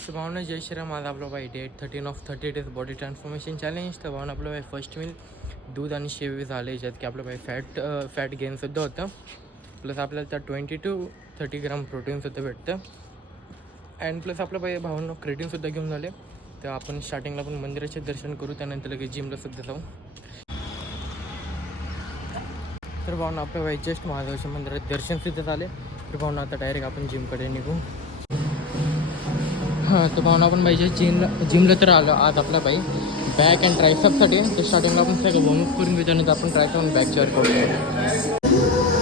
तर भावना जय श्रीराम. आज आपलं बाई date 13 of 30 days body transformation challenge. तर भावना आपलं बाई फर्स्ट मील दूध आणि शेव झालं याच्यात की आपलं बाई फॅट गेनसुद्धा होतं. प्लस आपल्याला त्या 20 to 30 ग्राम प्रोटीनसुद्धा भेटतं. अँड प्लस आपलं बाई भावना क्रेटिनसुद्धा घेऊन झाले. तर आपण स्टार्टिंगला पण मंदिराचे दर्शन करू, त्यानंतर लगेच जिमलासुद्धा जाऊ. तर भावना आपल्या बाई जस्ट महादेवाच्या मंदिरात दर्शनसुद्धा झाले. तर भावना आता डायरेक्ट आपण जिमकडे निघू. हां, तर भावना आपण पाहिजे जिमला तर आलो आज आपल्या बाई बॅक अँड ट्रायसेप्ससाठी. तर स्टार्टिंगला आपण सगळं वॉर्मअप करून घेऊ, त्यानंतर आपण ट्रायसेप आणि बॅकच्या वर्कआउट करू.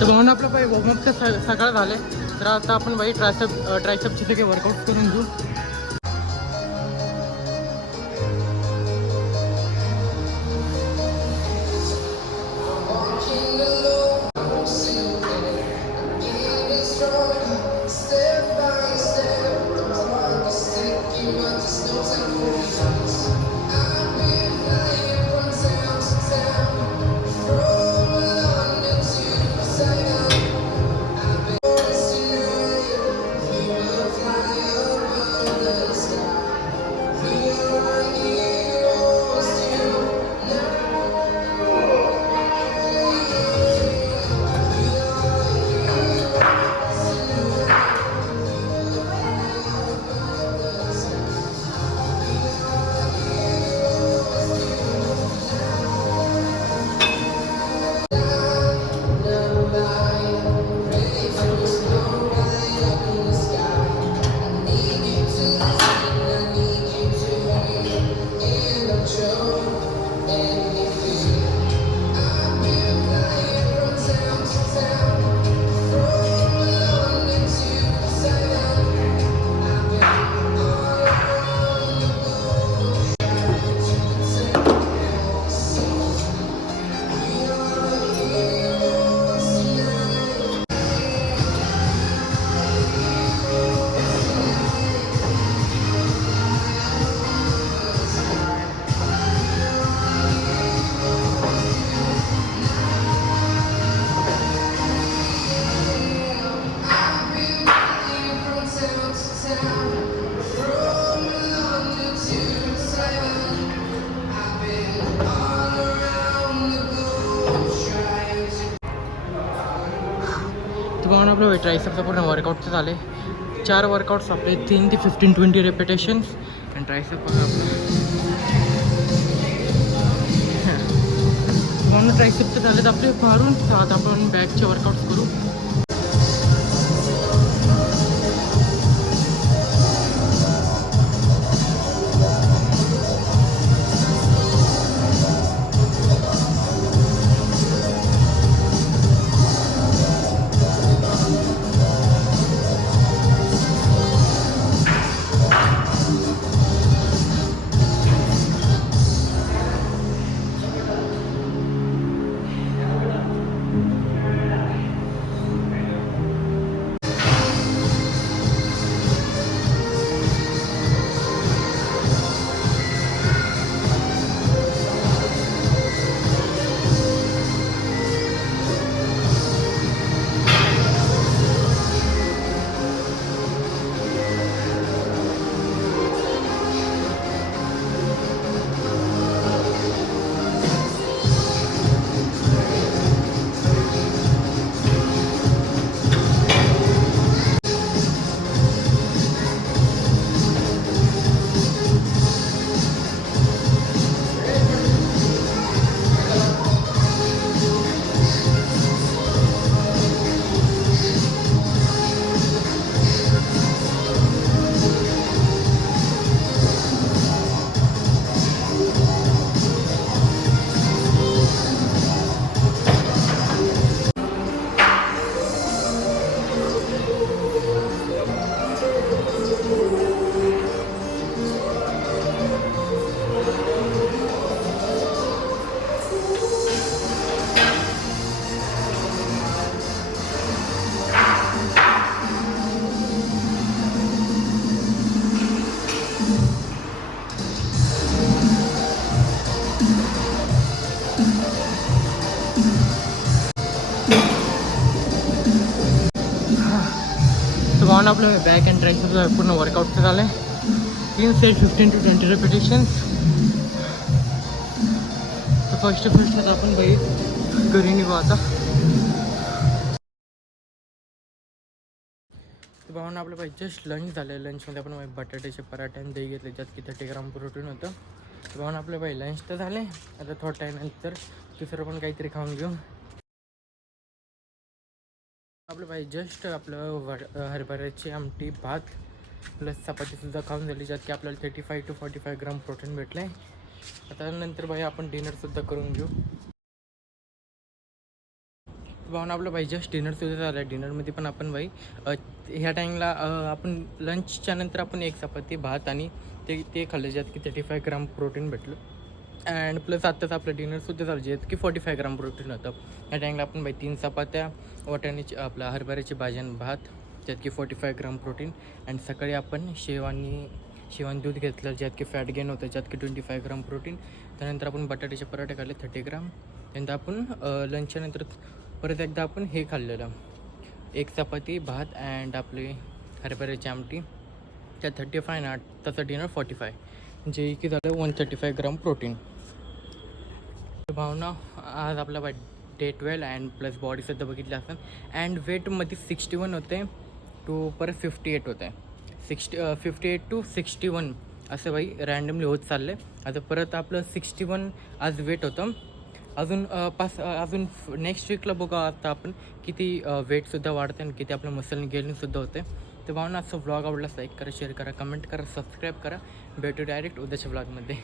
तर म्हणून आपलं बाई वॉर्मअप तर सकाळ झाले. तर आता आपण बाई ट्रायसेपचे सगळे वर्कआउट करून घेऊ. आपलं ट्रायसेपचं पूर्ण वर्कआउटचं झाले. 4 वर्कआउट्स आपले 3 ते 15-20 रेपिटेशन्स. आणि ट्रायसेप म्हणून ट्रायसेप तर झालेत आपले फारून. तर आता आपण बॅकचे वर्कआउट्स करू. आपलं बॅक अँड ट्रायसेप्स पूर्ण वर्कआउट झालं आहे. 3 सेट 15 to 20 रेपिटेशन्स. तर फर्स्ट आपण बाई घरी निघू आता. तर भावना आपलं पाहिजे जस्ट लंच झालं आहे. लंचमध्ये आपण बटाट्याचे पराठे आणि दही घेतले, ज्यात की 30 ग्राम प्रोटीन होतं. तर भावना आपलं बाई लंच तर झालं आहे. आता थोडं टाईमनंतर दुसरं पण काहीतरी खाऊन घेऊ. आपलं बाई जस्ट आपलं हरभऱ्याची आमटी भात प्लस चपातीसुद्धा खाऊन झाली, ज्यात की आपल्याला 35 to 45 ग्राम प्रोटीन भेटलं आहे. आता नंतर बाई आपण डिनरसुद्धा करून घेऊ. भावना आपलं बाई जस्ट डिनरसुद्धा झालं आहे. डिनरमध्ये पण आपण बाई ह्या टाईमला आपण लंचच्या नंतर आपण एक चपाती भात आणि ते खाल्लं, ज्यात की 35 ग्राम प्रोटीन भेटलं. अँड प्लस आत्ताच आपलं डिनरसुद्धा झालं, ज्यात की 45 ग्राम प्रोटीन होतं. या टाईमला आपण बाई 3 चपात्या, वाटाण्याची आपलं हरभऱ्याची भाजी आणि भात, ज्यात की 45 ग्राम प्रोटीन. अँड सकाळी आपण शेवान दूध घेतलं, ज्यात की फॅट गेन होतं, ज्यात की 25 ग्राम प्रोटीन. त्यानंतर आपण बटाट्याचे पराठे खाल्ले 30 ग्राम. त्यानंतर आपण लंचच्या नंतर परत एकदा आपण हे खाल्लेलं, एक चपाती भात अँड आपली हरभऱ्याची आमटी, त्या 35 ना त्याचं डिनर 45, जे की झालं 135 ग्राम प्रोटीन. भावना आज आपला डे 12 अँड प्लस बॉडीसुद्धा बघितलं असेल. अँड वेटमध्ये 61 होते टू परत 58 होत आहे. 58 to 61 असं बाई रँडमली होत चाललं आहे. आता परत आपलं 61 आज वेट होतं. अजून नेक्स्ट वीकला बघा आता आपण किती वेटसुद्धा वाढते आणि किती आपलं मसल गेनिंगसुद्धा होते. तर भावना असं व्लॉग आवडलाच लाईक करा, शेअर करा, कमेंट करा, सबस्क्राईब करा. भेटू डायरेक्ट उद्याच्या व्लॉगमध्ये.